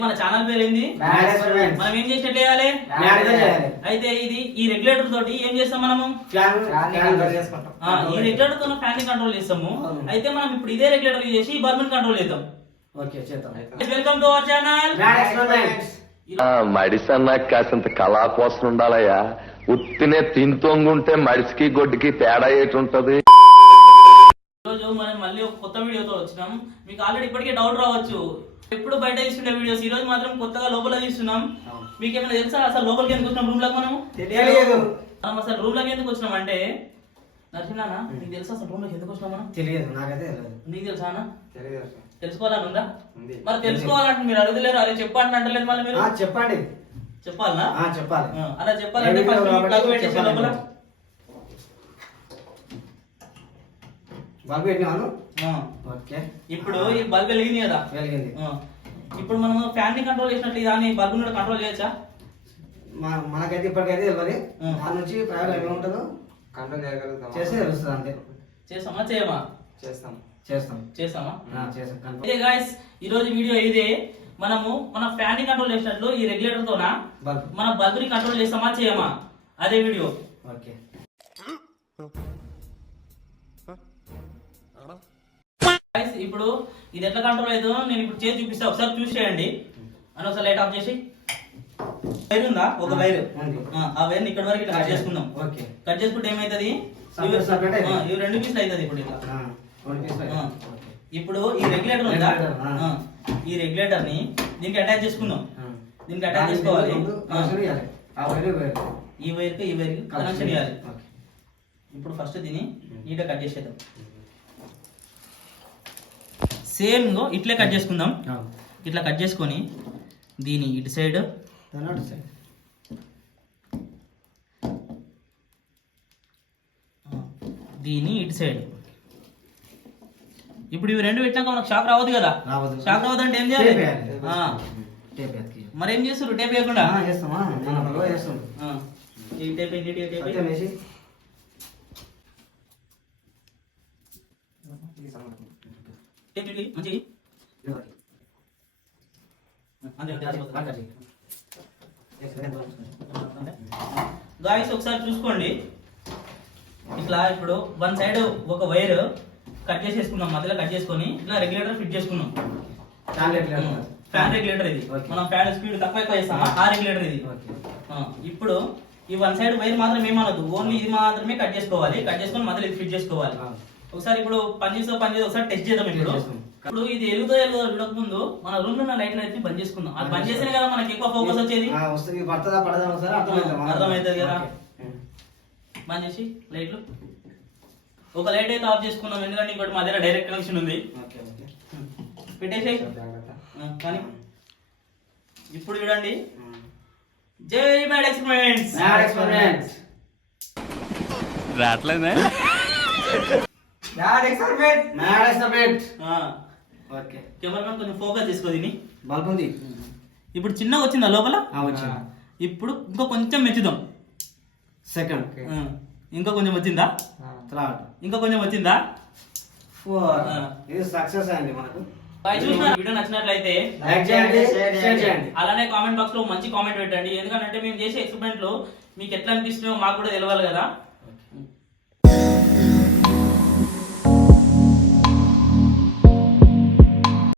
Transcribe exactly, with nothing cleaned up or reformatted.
మన ఛానల్ పేరు ఏంది? మనం ఏం చేసినట్టు చేయాలి? అయితే ఇది ఈ రెగ్యులేటర్ తోటి ఏం చేస్తాం మనము? ఈ రెగ్యులేటర్ తో ఫ్యాన్ ని కంట్రోల్ చేస్తాము. అయితే మనం ఇప్పుడు ఇదే రెగ్యులేటర్ యూజ్ చేసి ఈ బల్బ్ ని కంట్రోల్ చేద్దాం. ఓకే చేద్దాం. Welcome to our channel. మడిసి అన్నా కాసింత కళా కోసం ఉండాలయ్యా. ఉత్తినే తింతొంగుంటే మడిసికి గొడ్డుకి తేడా ఏటి ఉంటది. ఈరోజు మనం మళ్ళీ ఒక కొత్త వీడియోతో వచ్చినాం. మీకు ఆల్రెడీ ఇప్పటికే డౌట్ రావచ్చు, ఎప్పుడు బయట తీసుకునే వీడియోస్, ఈ రోజు మాత్రం కొత్తగా లోపల తీస్తున్నాం. మీకు ఏమైనా తెలుసా అసలు లోపలికి ఎందుకు వచ్చినాం? రూమ్ లోకి మనం తెలియదు. మనం అసలు రూమ్ లోకి ఎందుకు వచ్చినాం అంటే, నరసింహనా నీకు తెలుసా అసలు రూమ్ లోకి ఎందుకు వచ్చినాం మనం? తెలియదు, నాకైతే తెలియదు. నీకు తెలుసా అన్న? తెలియదు. తెలుసుకోవాలని ఉందా? మరి తెలుసుకోవాలంటే మీరు అడుగుతలేరు, అదే చెప్పండి అంటలేదు మళ్ళీ మీరు. చెప్పండి. చెప్పాలనా? చెప్పాలి. అలా చెప్పాలంటే ప్లగ్ పెట్టేసి లోపల బల్బ్ పెట్టినాను. ఓకే, ఇప్పుడు ఈ బల్బ్ వెలిగింది కదా, వెలిగింది. ఇప్పుడు మనం ఫ్యాన్ ని కంట్రోల్ చేసినట్లు దాన్ని బల్బ్ కూడా కంట్రోల్ చేయొచ్చా? మనకైతే ఇప్పటికైతే తెలియదు. దాని నుంచి ప్రయోగం ఏముంటుందో కంట్రోల్ చేయగలుగుతాం, చేస్తే తెలుస్తుంది అంతే. చేస్తామా చేయమా? చేస్తాం. చేస్తాం. చేస్తామా? చేస్తాం. ఇదే గాయ్స్, ఈ రోజు వీడియో ఇదే. మనము మన ఫ్యాన్ ని కంట్రోల్ చేసినట్లు ఈ రెగ్యులేటర్ తోన మన బల్బ్ ని కంట్రోల్ చేస్తామా చేయమా, అదే వీడియో. ఓకే. గాయ్స్, ఇప్పుడు ఇది ఎట్లా కంట్రోల్ అవుతుందో నేను ఇప్పుడు చేసి చూపిస్తా, ఒకసారి చూసి చేయండి. అని ఒకసారి లైట్ ఆఫ్ చేసి, వైర్ ఉందా ఒక వైర్, ఆ వైర్ ఇక్కడ వరకు ఇట్లా కట్ చేసుకుందాం. ఓకే, కట్ చేసుకుంటే ఏమైతుంది, ఇవి రెండు పీసులు అవుతుంది. ఇప్పుడు ఇట్లా ఇప్పుడు ఈ రెగ్యులేటర్ ఉందా, ఈ రెగ్యులేటర్ ని దీనికి అటాచ్ చేసుకుందాం. దీనికి అటాచ్ చేసుకోవాలి. ఈ వైర్ కి ఈ వైర్ కి కనెక్షన్ ఇవ్వాలి. ఇప్పుడు ఫస్ట్ దీన్ని నీట్గా కట్ చేసేద్దాం. సేమ్ ఇట్లే కట్ చేసుకుందాం. ఇట్లా కట్ చేసుకొని దీని ఇటు సైడ్ దీని ఇటు సైడ్. ఇప్పుడు ఇవి రెండు పెట్టాక మనకు షాక్ రావద్దు కదా. షాక్ రావద్దు అంటే ఏం చేయాలి? మరి ఏం చేస్తారు? టేప్ వేయకుండా ఈ టేప్ వేసి మంచి గాయస్ ఒకసారి చూసుకోండి. ఇట్లా ఇప్పుడు వన్ సైడ్ ఒక వైర్ కట్ చేసేసుకున్నాం, మధ్యలో కట్ చేసుకొని ఇట్లా రెగ్యులేటర్ ఫిట్ చేసుకున్నాం. ఫ్యాన్ రెగ్యులేటర్ ఇది. మనం ఫ్యాన్ స్పీడ్ తక్కువ ఎక్కువ చేస్తాం, ఆ రెగ్యులేటర్ ఇది. ఇప్పుడు ఈ వన్ సైడ్ వైర్ మాత్రం ఏమనదు, ఓన్లీ ఇది మాత్రమే కట్ చేసుకోవాలి. కట్ చేసుకొని మధ్యలో ఇది ఫిట్ చేసుకోవాలి. ఒకసారి ఇప్పుడు పని చేసో పని చేసి ఒకసారి టెస్ట్ చేద్దాం. ఇప్పుడు ఇప్పుడు ఇది ఎలుగుతో ఎలుగుతో చూడక ముందు మన రూమ్ లో లైట్ అయితే బంద్ చేసుకుందాం. అది బంద్ చేస్తేనే కదా మనకి ఎక్కువ ఫోకస్ వచ్చేది, అర్థమవుతుంది కదా. బంద్ చేసి లైట్లు ఒక లైట్ అయితే ఆఫ్ చేసుకుందాం, ఎందుకంటే ఇంకోటి మా దగ్గర డైరెక్ట్ కనెక్షన్ ఉంది. పెట్టేసి కానీ ఇప్పుడు చూడండి, జై మ్యాడ్ ఎక్స్పెరిమెంట్స్. రాట్లేదే కెమెరామెన్ కొంచెం ఫోకస్ తీసుకో. దీన్ని బల్బ్ ఉంది. ఇప్పుడు చిన్నగా వచ్చిందా లోపల? ఇప్పుడు ఇంకా కొంచెం మెచ్చుదాం. సెకండ్ ఇంకా కొంచెం వచ్చిందా? థర్డ్ ఇంకా కొంచెం వచ్చిందా? ఫోర్. ఇది సక్సెస్ అయింది మనకు. వీడియో నచ్చినట్లయితే లైక్ చేయండి, షేర్ చేయండి. అలానే కామెంట్ బాక్స్ లో మంచి కామెంట్ పెట్టండి. ఎందుకంటే మేము చేసే ఎక్స్పెరిమెంట్ లో మీకు ఎట్లా అనిపిస్తుందో మాకు కూడా తెలియాలి కదా.